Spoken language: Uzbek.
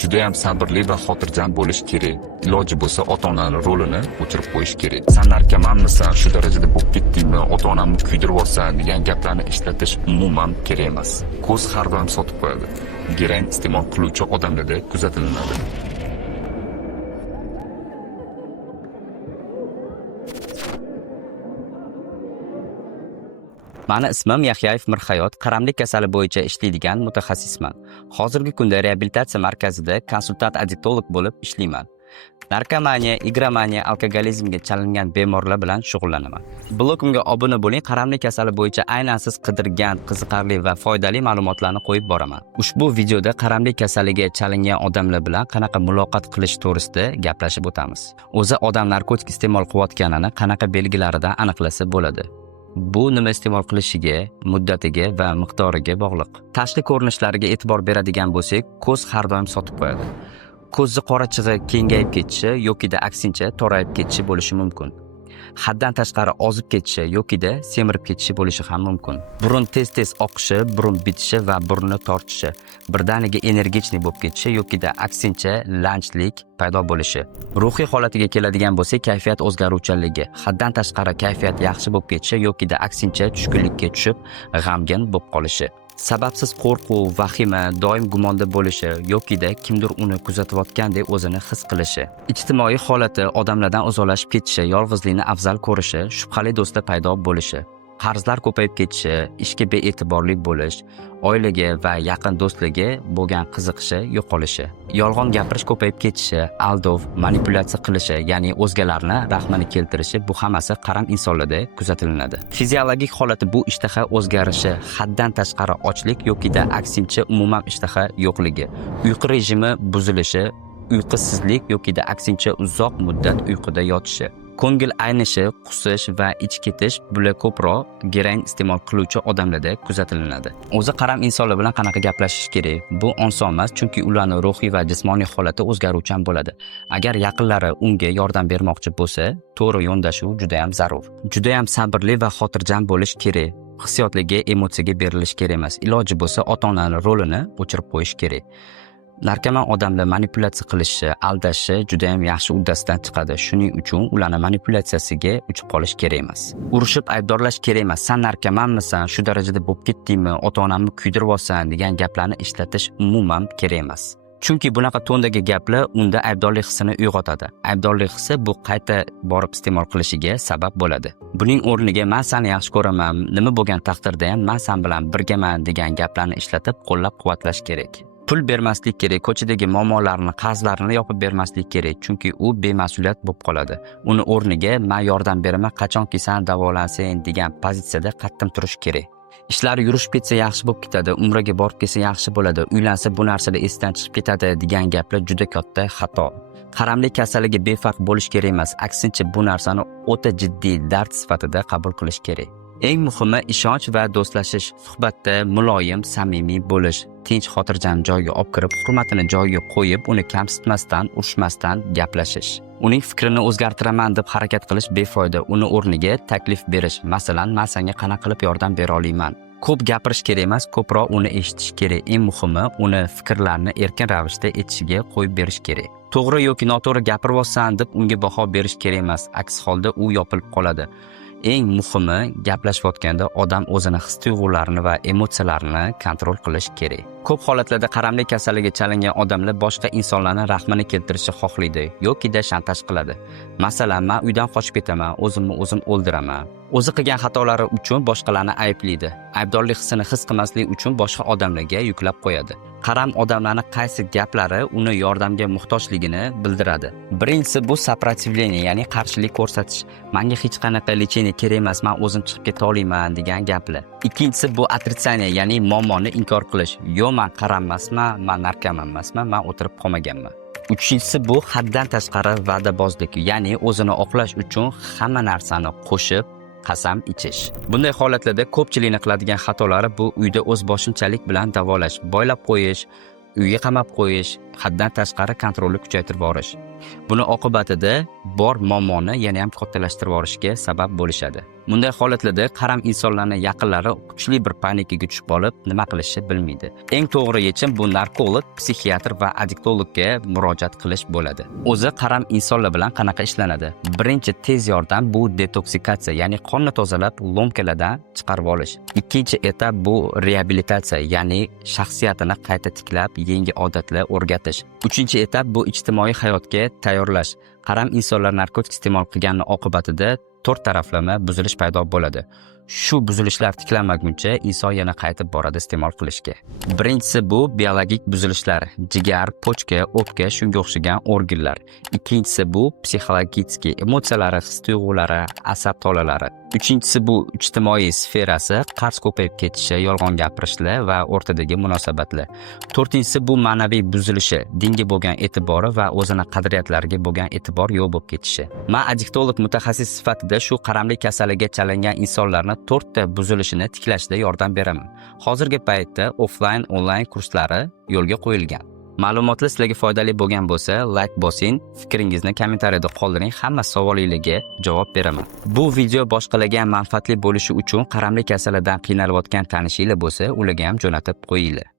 juda ham sabrli va xotirjam bo'lish kerak. Iloji bo'lsa ota-onaning rolini o'chirib qo'yish kerak. Sen narkomanmisan, shu darajada bo'lib ketdingmi, ota-onamni kuydirib yuborsan degan gaplarni ishlatish umuman kerak emas. Ko'z har doim sotib qo'yadi. Geroin iste'mol qiluvchi odamlarda kuzatiladi. Mani ismim Yaxyayev Mirhayot, qaramlik kasali bo'yicha ishlaydigan mutaxassisman. Hozirgi kunda reabilitatsiya markazida konsultant-adiktolog bo'lib ishlayman. Narkomaniya, igromaniya, alkogolizmga chalingan bemorlar bilan shug'ullanaman. Blogimga obuna bo'ling, qaramlik kasali bo'yicha aynan siz qidirgan qiziqarli va foydali ma'lumotlarni qo'yib boraman. Ushbu videoda qaramlik kasaliga chalingan odamlar bilan qanaqa muloqot qilish to'g'risida gaplashib o'tamiz. O'zi odam narkotik iste'mol qilayotganini qanaqa belgilaridan aniqlasa bo'ladi. Bu nima iste'mol qilishiga, muddatiga va miqdoriga bog'liq. Tashqi ko'rinishlariga e'tibor beradigan bo'lsak, ko'z har doim sotib qo'yadi. Ko'zni qorachig'i kengayib ketishi yokida aksincha torayib ketishi bo'lishi mumkin. Haddan tashqari ozib ketishi yokida semirib ketishi bo'lishi ham mumkin. Burun tez-tez oqishi, burun bitishi va burni tortishi, birdaniga energichnik bo'lib ketishi yokida aksincha lanchlik paydo bo'lishi. Ruhiy holatiga keladigan bo'lsak, kayfiyat o'zgaruvchanligi, haddan tashqari kayfiyat yaxshi bo'lib ketishi yokida aksincha tushkunlikka tushib, g'amgin bo'lib qolishi. Sababsiz qo'rquv, vahima, doim gumonda bo'lishi yokida kimdir uni kuzatayotgandek o'zini his qilishi. Ijtimoiy holati odamlardan uzoqlashib ketishi, yolg'izlikni afzal ko'rishi, shubhali do'stlar paydo bo'lishi, qarzlar ko'payib ketishi, ishga bee'tiborli bo'lish, oilaga va yaqin do'stlarga bo'lgan qiziqishi yo'qolishi, yolg'on gapirish ko'payib ketishi, aldov, manipulyatsiya qilishi, ya'ni o'zgalarni rahmini keltirishi, bu hammasi qaram insonlarda kuzatiladi. Fiziologik holati bu ishtaha o'zgarishi, haddan tashqari ochlik yokida aksincha umuman ishtaha yo'qligi, uyqu rejimi buzilishi, uyqusizlik yokida aksincha uzoq muddat uyquda yotishi, ko'ngil aynishi, qusish va ich ketish bular ko'proq geroin iste'mol qiluvchi odamlarda kuzatiladi. O'zi qaram insonlar bilan qanaqa gaplashish kerak? Bu oson emas, chunki ularning ruhiy va jismoniy holati o'zgaruvchan bo'ladi. Agar yaqinlari unga yordam bermoqchi bo'lsa, to'g'ri yondashuv juda ham zarur. Juda ham sabrli va xotirjam bo'lish kerak. Hissiyotlarga, emotsiyaga berilish kerak emas. Iloji bo'lsa, ota-onaning rolini o'chirib qo'yish kerak. Narkoman odamlar manipulyatsiya qilishi, aldashi juda ham yaxshi uddasidan chiqadi. Shuning uchun ularning manipulyatsiyasiga uchib qolish kerak emas. Urushib aybdorlash kerak emas. Sen narkomanmisan, shu darajada bo'lib ketdingmi, ota-onamni kuydirib yuborsan degan gaplarni ishlatish umuman kerak emas. Chunki bunaqa tondagi gaplar unda aybdorlik hissini uyg'otadi. Aybdorlik hissi bu qayta borib iste'mol qilishiga sabab bo'ladi. Buning o'rniga men seni yaxshi ko'raman, nima bo'lgan taqdirda ham men sen bilan birgaman degan gaplarni ishlatib qo'llab-quvvatlash kerak. Pul bermaslik kerak, ko'chadagi muammolarni, qarzlarni yopib bermaslik kerak, chunki u bemas'uliyat bo'lib qoladi. Uni o'rniga men yordam beraman, qachonki sen davolansang degan pozitsiyada qattim turish kerak. Ishlari yurishib ketsa yaxshi bo'lib ketadi, umraga borib kelsa yaxshi bo'ladi, uylansa bu narsada esdan chiqib ketadi degan gaplar juda katta xato. Qaramlik kasaliga befarq bo'lish kerak emas, aksincha bu narsani o'ta jiddiy dard sifatida qabul qilish kerak. Eng muhimi ishonch va do'stlashish, suhbatda muloyim, samimiy bo'lish, tinch xotirjam joyga olib kirib, hurmatini joyiga qo'yib, uni kamsitmasdan, urishmasdan gaplashish. Uning fikrini o'zgartiraman deb harakat qilish befoyda. Uni o'rniga taklif berish, masalan, men senga qanaqa qilib yordam bera olaman. Ko'p gapirish kerak emas, ko'proq uni eshitish kerak. Eng muhimi, uni fikrlarini erkin ravishda aytishiga qo'yib berish kerak. To'g'ri yoki noto'g'ri gapirib olsan deb unga baho berish kerak emas. Aks holda u yopilib qoladi. Eng muhimi, gaplashayotganda odam o'zini his-tuyg'ularini va emotsiyalarini kontrol qilish kerak. Ko'p holatlarda qaramlik kasaliga chalingan odamlar boshqa insonlarning rahmini keltirishni xohlaydi yokida shantaj qiladi. Masalan, men uydan qochib ketaman, o'zimni o'zim o'ldiraman. O'zi qilgan xatolari uchun boshqalarni ayblaydi. Aybdorlik hissini his qilmaslik uchun boshqa odamlarga yuklab qo'yadi. Qaram odamlarning qaysi gaplari uni yordamga muhtojligini bildiradi. Birinchisi bu сопротивление, ya'ni qarshilik ko'rsatish. Menga hech qanaqa lecheniya kerak emas, men o'zim chiqib keta olaman degan gaplar. Ikkinchisi bu отрицание, ya'ni muammoni inkor qilish. Yo'q, men qaram emasman, men narkoman emasman, men o'tirib qolmaganman. Uchinchisi bu haddan tashqari va'dabozlik, ya'ni o'zini oqlash uchun hamma narsani qo'shib qasam ichish. Bunday holatlarda ko'pchilikning qiladigan xatolari bu uyda o'zboshimchalik bilan davolash, boylab qo'yish, uyga qamab qo'yish, haddan tashqari kontrolni kuchaytirib borish. Buni oqibatida bor muammoni yana ham kattalashtirib yuborishga sabab bo'lishadi. Bunday holatlarda qaram insonlarning yaqinlari kuchli bir panikaga tushib qolib, nima qilishni bilmaydi. Eng to'g'ri yechim bu narkolog, psixiatr va adiktologga murojaat qilish bo'ladi. O'zi qaram insonlar bilan qanaqa ishlanadi? Birinchi tez yordam bu detoksikatsiya, ya'ni qonni tozalab, lomkalardan chiqarib olish. Ikkinchi etap bu reabilitatsiya, ya'ni shaxsiyatini qayta tiklab, yangi odatlar o'rgatish. Uchinchi etap bu ijtimoiy hayotga tayyorlash. Qaram insonlar narkotik iste'mol qilgani oqibatida to'rt taraflama buzilish paydo bo'ladi. Shu buzilishlar tiklanmaguncha inson yana qaytib boradi iste'mol qilishga. Birinchisi bu biologik buzilishlar, jigar, pochka, o'pka, shunga o'xshagan organlar. Ikkinchisi bu psixologik, emotsiyalari, his-tuyg'ulari, asab tolalari. Uchinchisi bu ijtimoiy sferasi, qarz ko'payib ketishi, yolg'on gapirishlar va o'rtadagi munosabatlar. To'rtinchisi bu ma'naviy buzilishi, dinga bo'lgan e'tibori va o'zini qadriyatlariga bo'lgan e'tibor yo'q bo'lib ketishi. Men adiktolog mutaxassis sifatida shu qaramlik kasaliga chalingan insonlarni 4 ta buzilishini tiklashda yordam beraman. Hozirgi paytda offline, onlayn kurslari yo'lga qo'yilgan. Ma'lumotlar sizlarga foydali bo'lgan bo'lsa, like bosing, fikringizni kommentariyada qoldiring, hamma savolingizga javob beraman. Bu video boshqalarga ham manfaatli bo'lishi uchun qaramlik kasalidan qiynalayotgan tanishinglar bo'lsa, ularga ham jo'natib qo'yinglar.